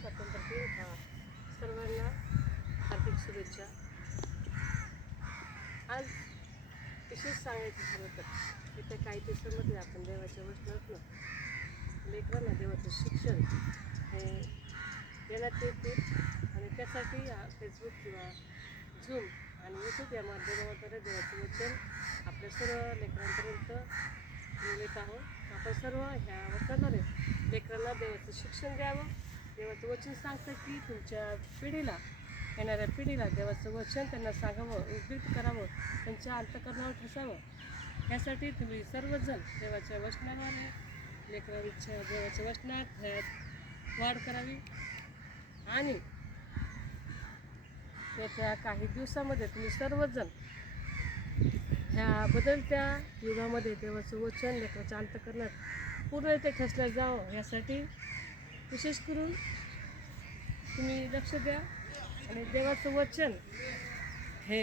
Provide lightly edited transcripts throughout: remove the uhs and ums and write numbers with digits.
स्वातंत्र्य दिन सर्वांना हार्दिक शुभेच्छा. आज विशेष सांगायचं झालं तर येत्या काही दिवसामध्ये आपण देवाच्या वचनातनं लेकरांना देवाचं शिक्षण हे देण्यात येते आणि त्यासाठी फेसबुक किंवा झूम आणि यूट्यूब या माध्यमाद्वारे देवाचं वचन आपल्या सर्व लेकरांपर्यंत मिळत आहोत. आपण सर्व ह्या वचनाद्वारे लेकरांना देवाचं शिक्षण द्यावं. देवाचं वचन सांगतं की तुमच्या पिढीला येणाऱ्या पिढीला देवाचं वचन त्यांना सांगावं, उद्धृत करावं, त्यांच्या अंतःकरणावर ठसावं. यासाठी तुम्ही सर्वजण देवाच्या वचनाद्वारे लेकरांच्या देवाच्या वचनात वाढ करावी आणि येत्या काही दिवसामध्ये तुम्ही सर्वजण ह्या बदलत्या युगामध्ये देवाचं वचन लेकराच्या अंतःकरणात पूर्णरित्या ठसलं जावं यासाठी विशेष करून तुम्ही लक्ष द्या. आणि देवाचं वचन हे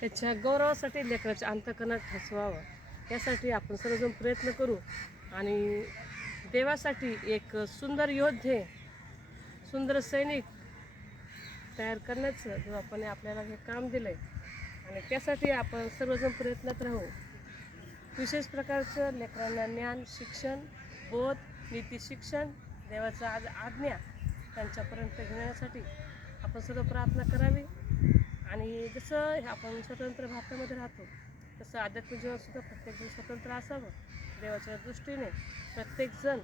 त्याच्या गौरवासाठी लेकराच्या अंतःकरणात ठसवावं यासाठी आपण सर्वजण प्रयत्न करू आणि देवासाठी एक सुंदर योद्धे, सुंदर सैनिक तयार करण्याचं देवाने आपल्याला हे काम दिलं आहे आणि त्यासाठी आपण सर्वजण प्रयत्नात राहू. विशेष प्रकारचं लेकरांना ज्ञान, शिक्षण, बोध, नीती शिक्षण, देवाचं आज्ञा त्यांच्यापर्यंत घेण्यासाठी आपण सर्व प्रार्थना करावी. आणि जसं आपण स्वतंत्र भारतामध्ये राहतो तसं आध्यात्मिक जीवनसुद्धा प्रत्येकजण स्वतंत्र असावं. देवाच्या दृष्टीने प्रत्येकजण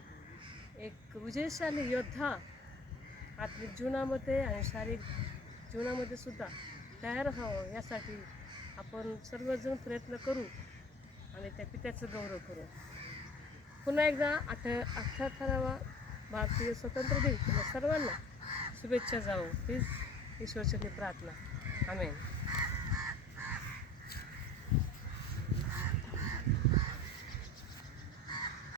एक विजयशाली योद्धा आत्मिक जीवनामध्ये आणि शारीरिक जीवनामध्ये सुद्धा तयार व्हावं यासाठी आपण सर्वजण प्रयत्न करू आणि त्या पित्याचं गौरव करू. पुन्हा एकदा 78वा भारतीय स्वातंत्र्य दिन तुम्हा सर्वांना शुभेच्छा जावो हीच ईश्वरचरणी प्रार्थना. आमेन.